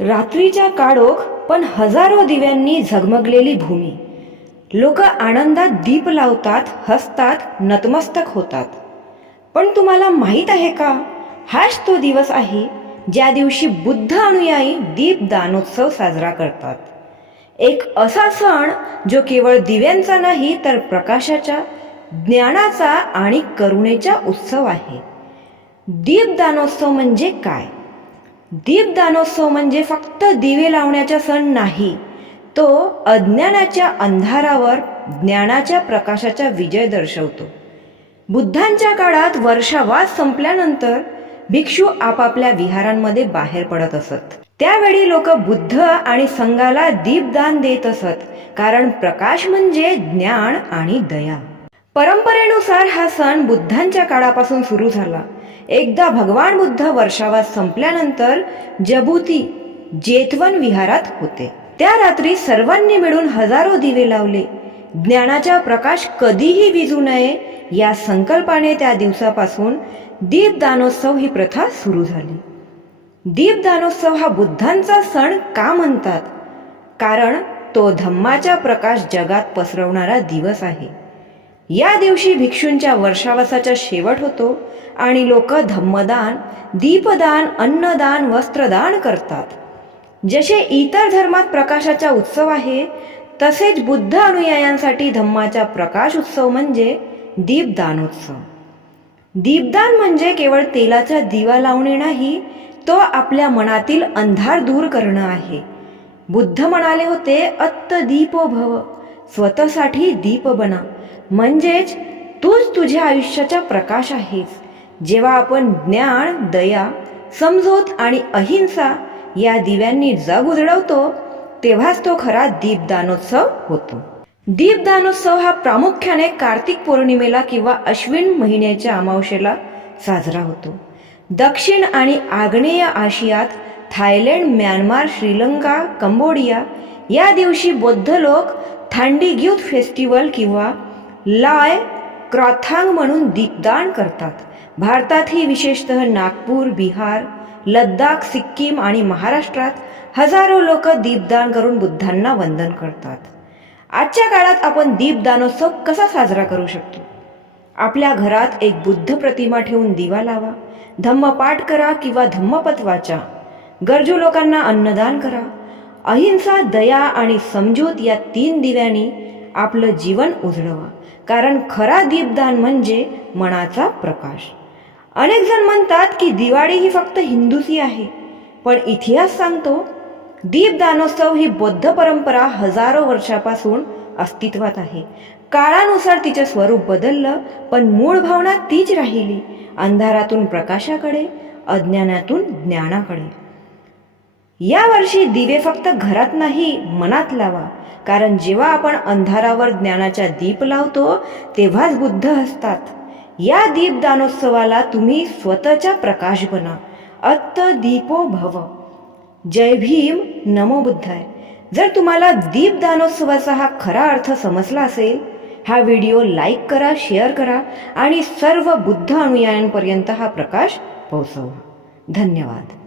रात्रीच्या काळोख पण हजारो दिव्यांनी झगमगलेली भूमी. लोक आनंदात दीप लावतात हसतात नतमस्तक होतात. पण तुम्हाला माहीत आहे का? हाच तो दिवस आहे ज्या दिवशी बुद्ध अनुयायी दीप दानोत्सव साजरा करतात. एक असा सण जो केवळ दिव्यांचा नाही तर प्रकाशाच्या ज्ञानाचा आणि करुणेचा उत्सव आहे. दीपदानोत्सव म्हणजे काय? दीपदानोत्सव म्हणजे फक्त दिवे लावण्याचा सण नाही तो अज्ञानाच्या अंधारावर ज्ञानाच्या प्रकाशाचा विजय दर्शवतो. बुद्धांच्या काळात वर्षावास संपल्यानंतर भिक्षू आपापल्या विहारांमध्ये बाहेर पडत असत. त्यावेळी लोक बुद्ध आणि संघाला दीपदान देत असत कारण प्रकाश म्हणजे ज्ञान आणि दया. परंपरेनुसार हा सण बुद्धांच्या काळापासून सुरू झाला. एकदा भगवान बुद्ध वर्षावास संपल्यानंतर जबूती जेतवन विहारात होते. त्या रात्री सर्वांनी मिळून हजारो दिवे लावले. ज्ञानाचा प्रकाश कधीही विजू नये या संकल्पाने त्या दिवसापासून दीपदानोत्सव ही प्रथा सुरू झाली. दीपदानोत्सव हा बुद्धांचा सण का म्हणतात? कारण तो धम्माचा प्रकाश जगात पसरवणारा दिवस आहे. या दिवशी भिक्षूंच्या वर्षावासाचा शेवट होतो आणि लोक धम्मदान दीपदान अन्नदान वस्त्रदान करतात. जसे इतर धर्मात प्रकाशाचा उत्सव आहे तसेच बुद्ध अनुयायांसाठी धम्माचा प्रकाश उत्सव म्हणजे दीपदान उत्सव. दीपदान म्हणजे केवळ तेलाचा दिवा लावणे नाही तो आपल्या मनातील अंधार दूर करणं आहे. बुद्ध म्हणाले होते अत्त दीपो भव स्वतःसाठी दीप बना म्हणजेच तूच तुझ्या आयुष्याचा प्रकाश आहेस. जेव्हा आपण ज्ञान दया समजोत आणि अहिंसा या दिव्यांनी जग उजळवतो तेव्हाच तो खरा दीपदानोत्सव होतो. दीपदानोत्सव हा प्रामुख्याने कार्तिक पौर्णिमेला किंवा अश्विन महिन्याच्या अमावशेला साजरा होतो. दक्षिण आणि आग्नेय आशियात थायलंड म्यानमार श्रीलंका कंबोडिया या दिवशी बौद्ध लोक थांडीग्यूत फेस्टिवल किंवा लाय क्रॉथांग म्हणून दीपदान करतात. भारतातही विशेषतः नागपूर बिहार लद्दाख सिक्कीम आणि महाराष्ट्रात हजारो लोक दीपदान करून बुद्धांना वंदन करतात. आजच्या काळात आपण दीपदानोत्सव कसा साजरा करू शकतो? आपल्या घरात एक बुद्ध प्रतिमा ठेवून दिवा लावा धम्मपाठ करा किंवा धम्मपत वाचा. गरजू लोकांना अन्नदान करा. अहिंसा दया आणि समजूत या तीन दिव्यांनी आपलं जीवन उजळवा. कारण खरा दीपदान म्हणजे मनाचा प्रकाश. अनेक जण म्हणतात की दिवाळी ही फक्त हिंदूची आहे. पण इतिहास सांगतो दीपदानोत्सव ही बौद्ध परंपरा हजारो वर्षापासून अस्तित्वात आहे. काळानुसार तिचं स्वरूप बदललं पण मूळ भावना तीच राहिली. अंधारातून प्रकाशाकडे अज्ञानातून ज्ञानाकडे. या वर्षी दिवे फक्त घरात नाही मनात लावा. कारण जेव्हा आपण अंधारावर ज्ञानाचा दीप लावतो तेव्हाच बुद्ध असतात या दीपदानोत्सवाला तुम्ही स्वतःचा प्रकाश बना. अत्त दीपो भव. जय भीम. नमो बुद्धाय. जर तुम्हाला दीपदानोत्सवाचा हा खरा अर्थ समजला असेल हा व्हिडिओ लाईक करा शेअर करा आणि सर्व बुद्ध अनुयायांपर्यंत हा प्रकाश पोहोचवा. धन्यवाद.